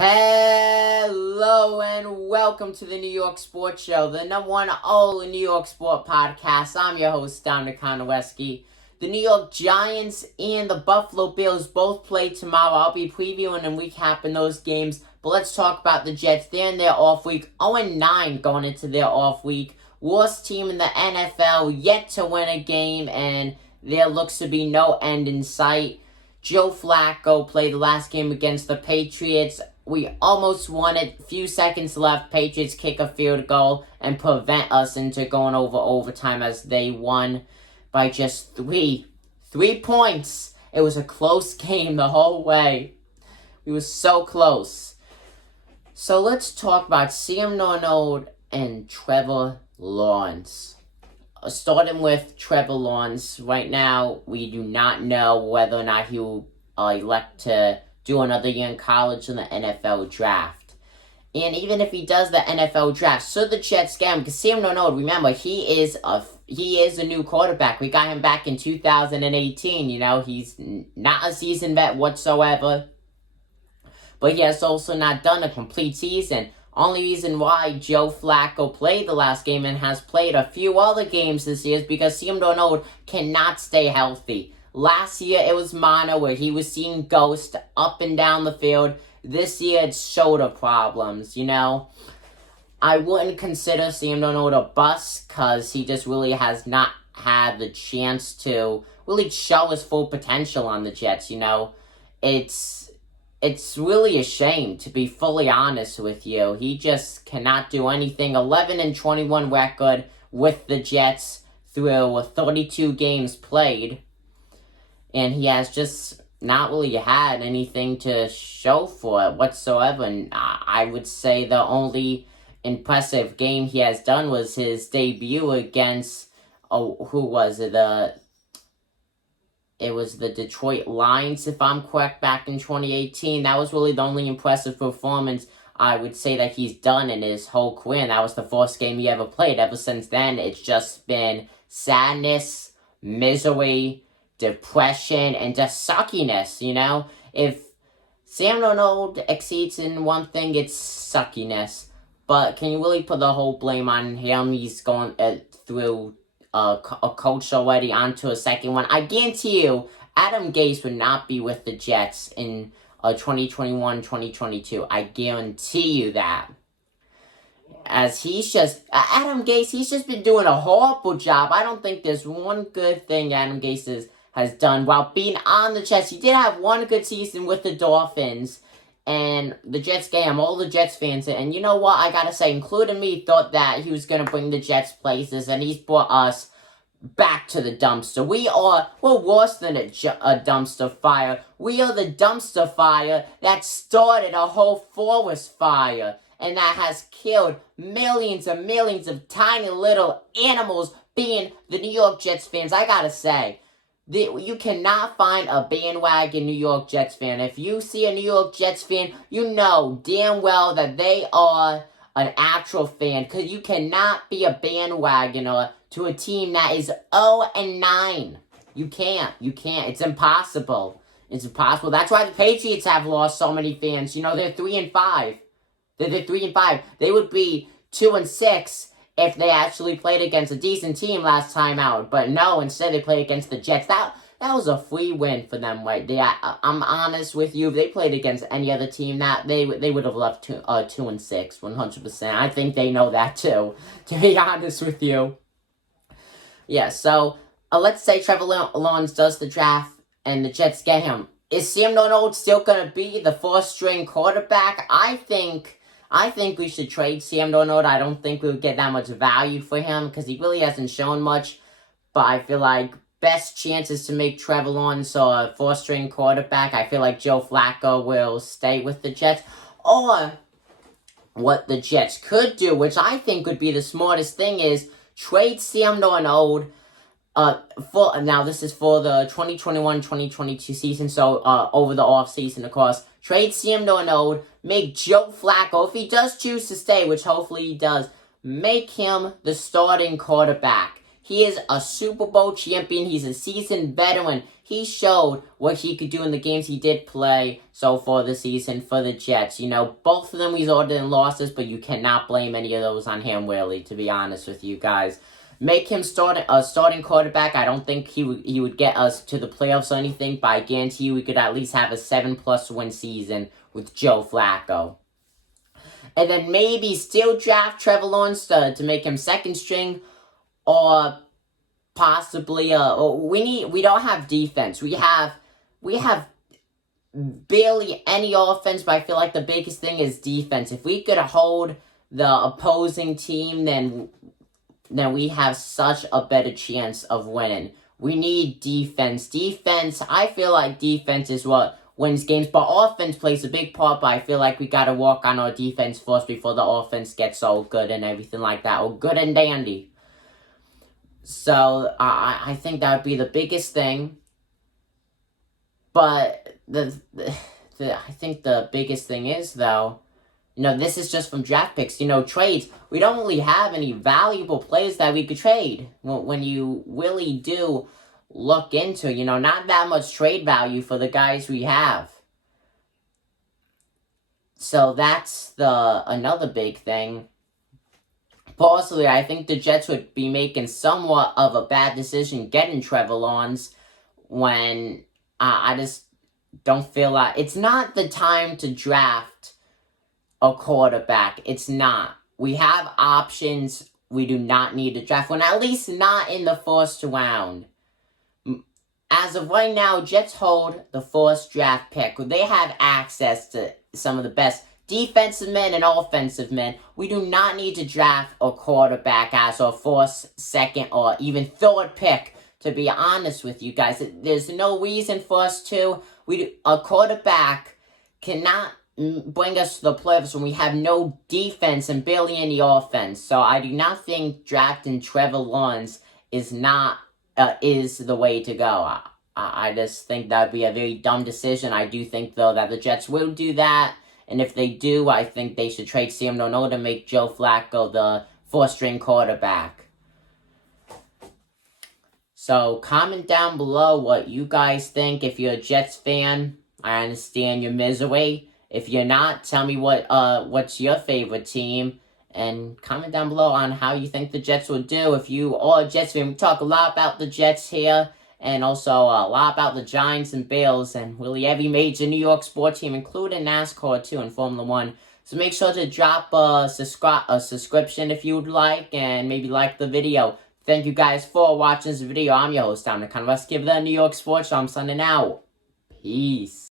Hello and welcome to the New York Sports Show, the number one all New York sport podcast. I'm your host, Dominic Konowski. The New York Giants and the Buffalo Bills both play tomorrow. I'll be previewing and recapping those games, but let's talk about the Jets. They're in their off week, 0-9 going into their off week. Worst team in the NFL, yet to win a game, and there looks to be no end in sight. Joe Flacco played the last game against the Patriots. We almost won it. Few seconds left. Patriots kick a field goal and prevent us into going over overtime as they won by just three points. It was a close game the whole way. We were so close. So let's talk about Sam Darnold and Trevor Lawrence. Starting with Trevor Lawrence, right now we do not know whether or not he will elect to do another year in college in the NFL draft. And even if he does the NFL draft, so the Jets get him, because Sam Darnold, remember, he is a new quarterback. We got him back in 2018, he's not a seasoned vet whatsoever. But he has also not done a complete season. Only reason why Joe Flacco played the last game and has played a few other games this year is because Sam Darnold cannot stay healthy. Last year, it was mono, where he was seeing ghosts up and down the field. This year, it's shoulder problems, I wouldn't consider Sam Darnold a bust, because he just really has not had the chance to really show his full potential on the Jets, It's really a shame, to be fully honest with you. He just cannot do anything. 11-21 record with the Jets through 32 games played. And he has just not really had anything to show for it whatsoever. And I would say the only impressive game he has done was his debut against, who was it? It was the Detroit Lions, if I'm correct, back in 2018. That was really the only impressive performance I would say that he's done in his whole career. And that was the first game he ever played. Ever since then, it's just been sadness, misery, depression, and just suckiness, If Sam Darnold exceeds in one thing, it's suckiness. But can you really put the whole blame on him? He's going through a coach already onto a second one. I guarantee you, Adam Gase would not be with the Jets in 2021-2022. I guarantee you that. As Adam Gase, he's just been doing a horrible job. I don't think there's one good thing Adam Gase has done while being on the Jets. He did have one good season with the Dolphins, and the Jets game, all the Jets fans, and you know what, I gotta say, including me, thought that he was gonna bring the Jets places, and he's brought us back to the dumpster. We're worse than a dumpster fire. We are the dumpster fire that started a whole forest fire, and that has killed millions and millions of tiny little animals, being the New York Jets fans. I gotta say, you cannot find a bandwagon New York Jets fan. If you see a New York Jets fan, you know damn well that they are an actual fan, because you cannot be a bandwagoner to a team that is 0-9. You can't. It's impossible. That's why the Patriots have lost so many fans. They're 3-5. They're 3-5. They would be 2-6 if they actually played against a decent team last time out. But no, instead they played against the Jets. That was a free win for them right there. I'm honest with you. If they played against any other team, that they would have left 2-6, 100%. I think they know that too, to be honest with you. Yeah, so let's say Trevor Lawrence does the draft and the Jets get him. Is Sam Darnold still going to be the fourth-string quarterback? I think we should trade Sam Darnold. I don't think we would get that much value for him, because he really hasn't shown much. But I feel like best chances to make Trevor Lawrence a fourth-string quarterback. I feel like Joe Flacco will stay with the Jets. Or what the Jets could do, which I think would be the smartest thing, is trade Sam Darnold. Now this is for the 2021-2022 season, so over the off season, of course. Trade Sam Darnold, make Joe Flacco, if he does choose to stay, which hopefully he does, make him the starting quarterback. He is a Super Bowl champion. He's a seasoned veteran. He showed what he could do in the games he did play so far this season for the Jets. You know, both of them resulted in losses, but you cannot blame any of those on him, really, to be honest with you guys. Make him a starting quarterback. I don't think he would get us to the playoffs or anything, but I guarantee you we could at least have a 7+ win season with Joe Flacco. And then maybe still draft Trevor Lawrence to make him second string, or possibly we don't have defense. We have barely any offense, but I feel like the biggest thing is defense. If we could hold the opposing team, then we have such a better chance of winning. We need defense. Defense, I feel like defense is what wins games, but offense plays a big part, but I feel like we gotta work on our defense first before the offense gets all good and everything like that, or good and dandy. So, I think that would be the biggest thing, but I think the biggest thing is, though, you know, this is just from draft picks. You know, trades. We don't really have any valuable players that we could trade. When you really do look into, you know, not that much trade value for the guys we have. So that's another big thing. Personally, I think the Jets would be making somewhat of a bad decision getting Trevor Lawrence when I just don't feel like it's not the time to draft a quarterback. It's not. We have options. We do not need to draft one, at least not in the first round. As of right now, Jets hold the first draft pick. They have access to some of the best defensive men and offensive men. We do not need to draft a quarterback as our first, second, or even third pick, to be honest with you guys. There's no reason for us to. A quarterback cannot bring us to the playoffs when we have no defense and barely any offense. So I do not think drafting Trevor Lawrence is the way to go. I just think that would be a very dumb decision. I do think, though, that the Jets will do that. And if they do, I think they should trade Sam Darnold to make Joe Flacco the fourth-string quarterback. So comment down below what you guys think. If you're a Jets fan, I understand your misery. If you're not, tell me what's your favorite team. And comment down below on how you think the Jets will do. If you are a Jets fan, we talk a lot about the Jets here. And also a lot about the Giants and Bills. And really every major New York sports team, including NASCAR too and Formula 1. So make sure to drop a subscription if you would like. And maybe like the video. Thank you guys for watching this video. I'm your host, Dominic. Let's give the New York Sports Show. I'm signing out. Peace.